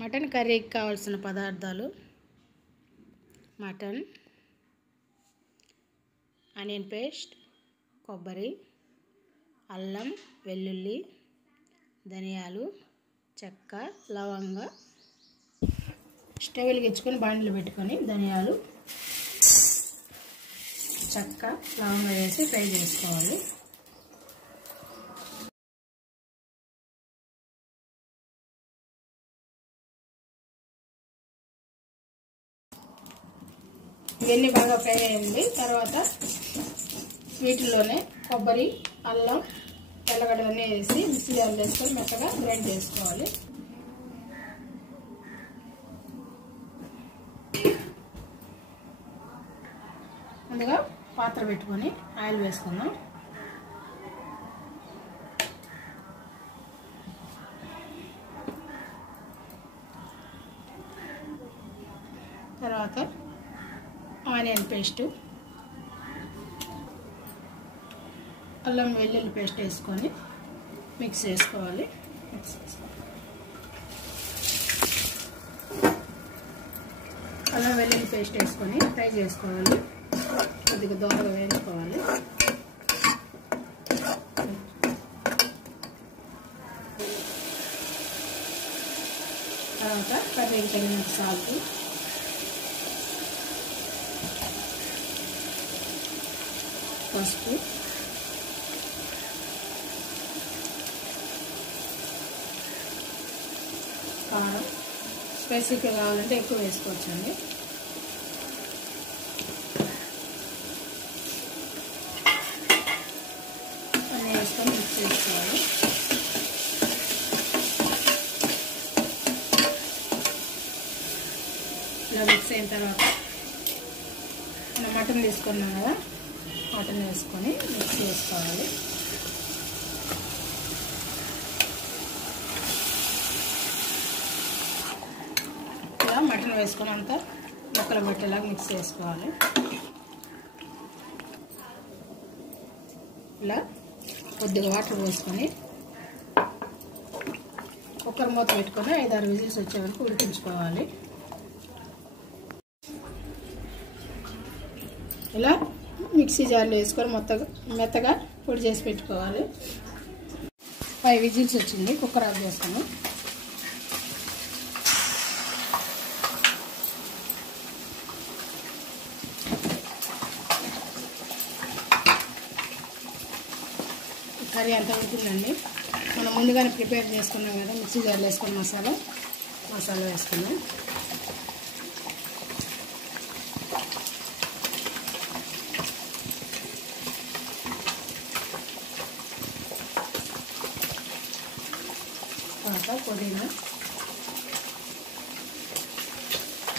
Mutton కర్రీకి కావాల్సిన పదార్థాలు: మటన్, ఆనియన్ పేస్ట్, కొబ్బరి, అల్లం, వెల్లుల్లి, ధనియాలు, చెక్క, లవంగ. స్టవ్ వెలిగించుకొని బాండిలో పెట్టుకొని ధనియాలు, చెక్క, లవంగ వేసి ఫ్రై చేసుకోవాలి. ఇవన్నీ బాగా ఫ్రై అయ్యింది. తర్వాత వీటిల్లోనే కొబ్బరి, అల్లం, తెల్లగడ్డలన్నీ వేసి మిక్సీ జార్లో వేసుకొని మెత్తగా గ్రైండ్ చేసుకోవాలి. ముందుగా పాత్ర పెట్టుకొని ఆయిల్ వేసుకుందాం. తర్వాత ఆనియన్ పేస్టు, అల్లం వెల్లుల్లి పేస్ట్ వేసుకొని మిక్స్ చేసుకోవాలి. అల్లం వెల్లుల్లి పేస్ట్ వేసుకొని ఫ్రై చేసుకోవాలి. కొద్దిగా దోరగా వేసుకోవాలి. తర్వాత కర్రీకి తగినంత సాల్ట్, పసుపు, కారం. స్పైసీగా కావాలంటే ఎక్కువ వేసుకోవచ్చండి. అన్నీ వేసుకొని మిక్స్ చేసుకోవాలి. ఇలా మిక్స్ అయిన తర్వాత మనం మటన్ తీసుకున్నాం కదా, మటన్ వేసుకొని మిక్స్ చేసుకోవాలి. ఇలా మటన్ వేసుకొని అంతా ముక్కలు పెట్టేలాగా మిక్స్ చేసుకోవాలి. ఇలా కొద్దిగా వాటర్ పోసుకొని కుక్కర్ మూత పెట్టుకొని 5-6 విజిల్స్ వచ్చే వరకు ఉడికించుకోవాలి. ఇలా మిక్సీ జార్లో వేసుకొని మెత్తగా పొడి చేసి పెట్టుకోవాలి. 5 విజిల్స్ వచ్చింది. కుక్కర్ ఆఫ్ చేస్తాను. కర్రీ అంతా ఉడికిందండి. మనం ముందుగానే ప్రిపేర్ చేసుకున్నాం కదా, మిక్సీ జార్లో వేసుకొని మసాలా వేసుకున్నాం. తర్వాత పుదీనా,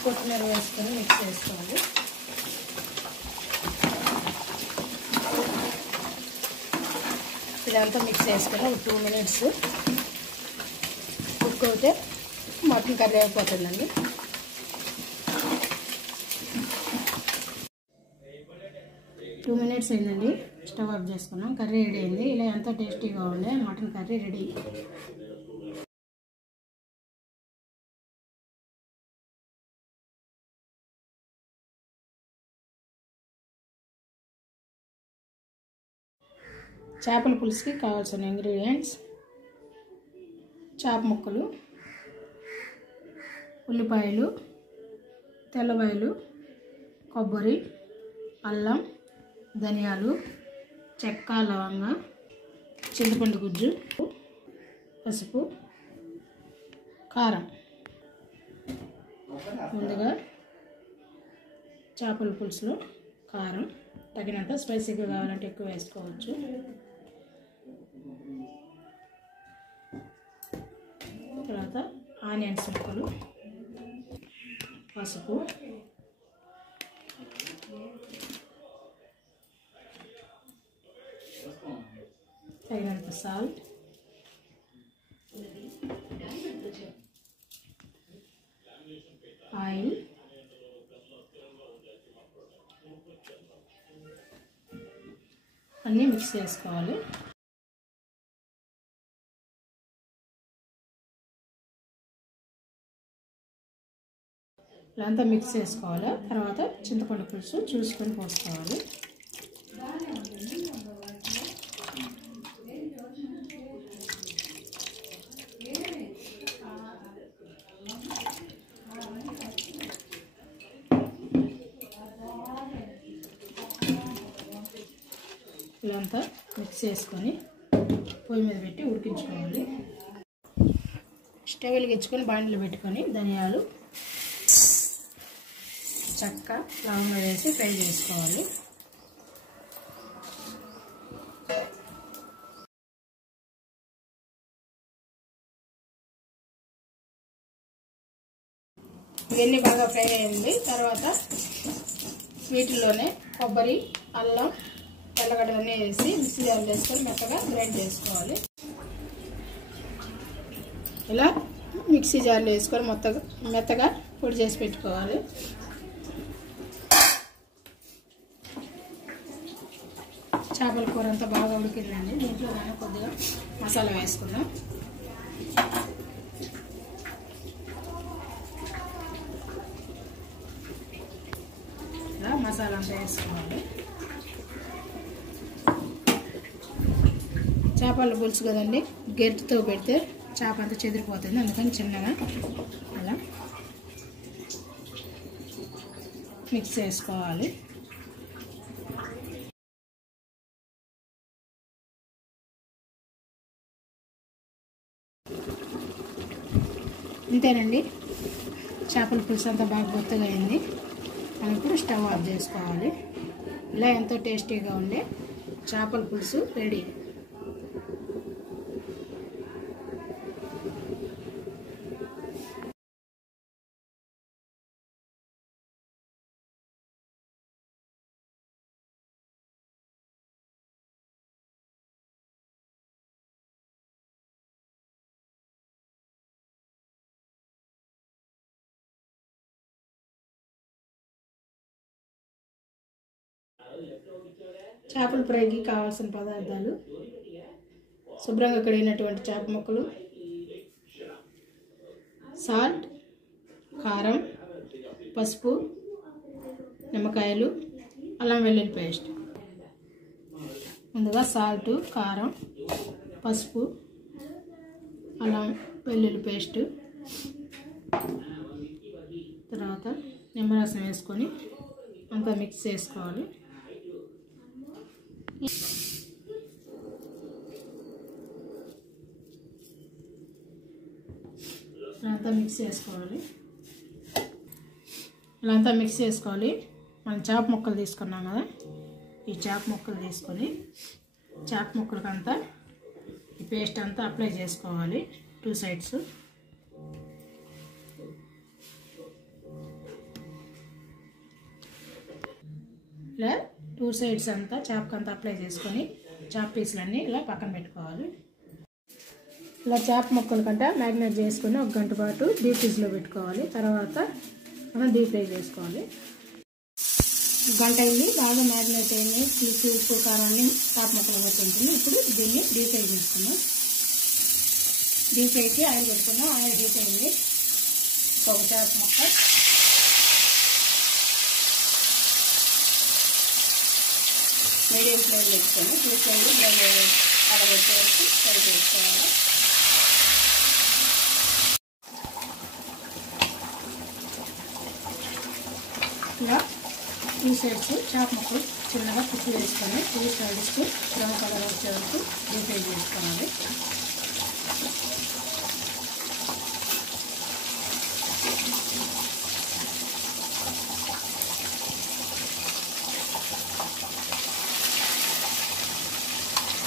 కొత్తిమీర వేసుకొని మిక్స్ చేసుకోవాలి. ఇదంతా మిక్స్ చేసుకొని ఒక 2 మినిట్స్ కుక్ అవుతే మటన్ కర్రీ అయిపోతుందండి. టూ మినిట్స్ అయిందండి. స్టవ్ ఆఫ్ చేసుకున్నాం. కర్రీ రెడీ అయింది. ఇలా ఎంతో టేస్టీగా ఉండే మటన్ కర్రీ రెడీ. చేపల పులుసుకి కావాల్సిన ఇంగ్రీడియంట్స్: చేప ముక్కలు, ఉల్లిపాయలు, తెల్లవాయలు, కొబ్బరి, అల్లం, ధనియాలు, చెక్క, లవంగ, చింతపండు గుజ్జు, పసుపు, కారం. ముందుగా చేపల పులుసులో కారం తగినంత, స్పైసీగా కావాలంటే ఎక్కువ వేసుకోవచ్చు. తర్వాత ఆనియన్స్ ముక్కలు, పసుపు, తగినంత సాల్ట్, ఆయిల్, అన్నీ మిక్స్ చేసుకోవాలి. ఇలా అంతా మిక్స్ చేసుకోవాలి. తర్వాత చింతపండు పులుసు చూసుకొని పోసుకోవాలి. ఇలా అంతా మిక్స్ చేసుకొని పొయ్యి మీద పెట్టి ఉడికించుకోవాలి. స్టవ్ వెలిగించుకొని బాండిలో పెట్టుకొని ధనియాలు, చెక్క, లవంగా వేసి ఫ్రై చేసుకోవాలి. ఇవన్నీ బాగా ఫ్రై అయింది. తర్వాత వీటిల్లోనే కొబ్బరి, అల్లం, తెల్లగడ్డలన్నీ వేసి మిక్సీ జార్లో వేసుకొని మెత్తగా గ్రైండ్ చేసుకోవాలి. ఇలా మిక్సీ జార్లో వేసుకొని మెత్తగా పొడి చేసి పెట్టుకోవాలి. చేపల కూర అంతా బాగా ఉడికిందండి. దీంట్లో మనం కొద్దిగా మసాలా వేసుకుందాం. ఇలా మసాలా అంతా వేసుకోవాలి. చేపల పులుసు కదండి, గెరిటితో పెడితే చేప అంతా చెదిరిపోతుంది. అందుకని చిన్నగా అలా మిక్స్ చేసుకోవాలి. ఇంతేనండి, చేపల పులుసు అంతా బాగా గొత్తగా అయింది. మనం ఇప్పుడు స్టవ్ ఆఫ్ చేసుకోవాలి. ఇలా ఎంతో టేస్టీగా ఉండే చేపల పులుసు రెడీ. చేపల ఫ్రైకి కావాల్సిన పదార్థాలు: శుభ్రంగా కడిగినటువంటి చేప ముక్కలు, సాల్ట్, కారం, పసుపు, నిమ్మకాయలు, అల్లం వెల్లుల్లి పేస్ట్. ముందుగా సాల్ట్, కారం, పసుపు, అల్లం వెల్లుల్లి పేస్ట్, తర్వాత నిమ్మరసం వేసుకొని అంతా మిక్స్ చేసుకోవాలి. ఇలా అంతా మిక్స్ చేసుకోవాలి. మనం చేప ముక్కలు తీసుకున్నాం కదా, ఈ చేప ముక్కలు తీసుకొని చేప ముక్కలకంతా ఈ పేస్ట్ అంతా అప్లై చేసుకోవాలి 2 సైడ్స్. ఇలా 2 సైడ్స్ అంతా చేపకంతా అప్లై చేసుకొని చేప పీసులన్నీ ఇలా పక్కన పెట్టుకోవాలి. ఇలా చేప ముక్కల కంటే మ్యారినేట్ చేసుకొని 1 గంట పాటు డీప్ ఫ్రిడ్జ్లో పెట్టుకోవాలి. తర్వాత మనం డీప్ ఫ్రై చేసుకోవాలి. 1 గంట అయింది, బాగా మ్యారినేట్ అయింది. పులుసు, ఉప్పు, కారాన్ని చేప ముక్కలు పట్టుకుంటుంది. ఇప్పుడు దీన్ని డీప్ ఫ్రై చేసుకుందాం. డీప్ ఫ్రైకి ఆయిల్ పెట్టుకుందాం. ఆయిల్ హీట్ అయింది. ఒక చేప ముక్క, మీడియం ఫ్లేమ్ పెట్టుకొని 2 సైడ్లు అలా పెట్టేసి ఫ్రై చేసుకోవాలి. ఇలా 2 సైడ్స్ చేప ముక్కలు చిన్నగా కుక్కు వేసుకొని 2 సైడ్స్కి బ్రౌన్ కలర్ వచ్చే వరకు డీప్ ఫ్రై చేసుకోవాలి.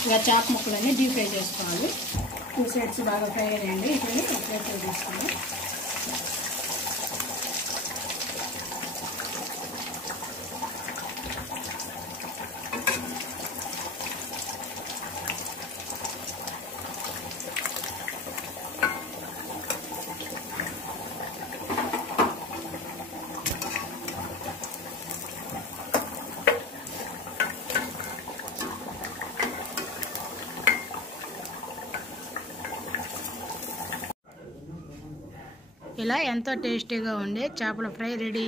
ఇలా చేప ముక్కలన్నీ డీప్ ఫ్రై చేసుకోవాలి. 2 సైడ్స్ బాగా ఫ్రై అయ్యండి. ఇప్పుడు ప్లేట్ ఫ్రై చేసుకోవాలి. ఇలా ఎంతో టేస్టీగా ఉండే చేపల ఫ్రై రెడీ.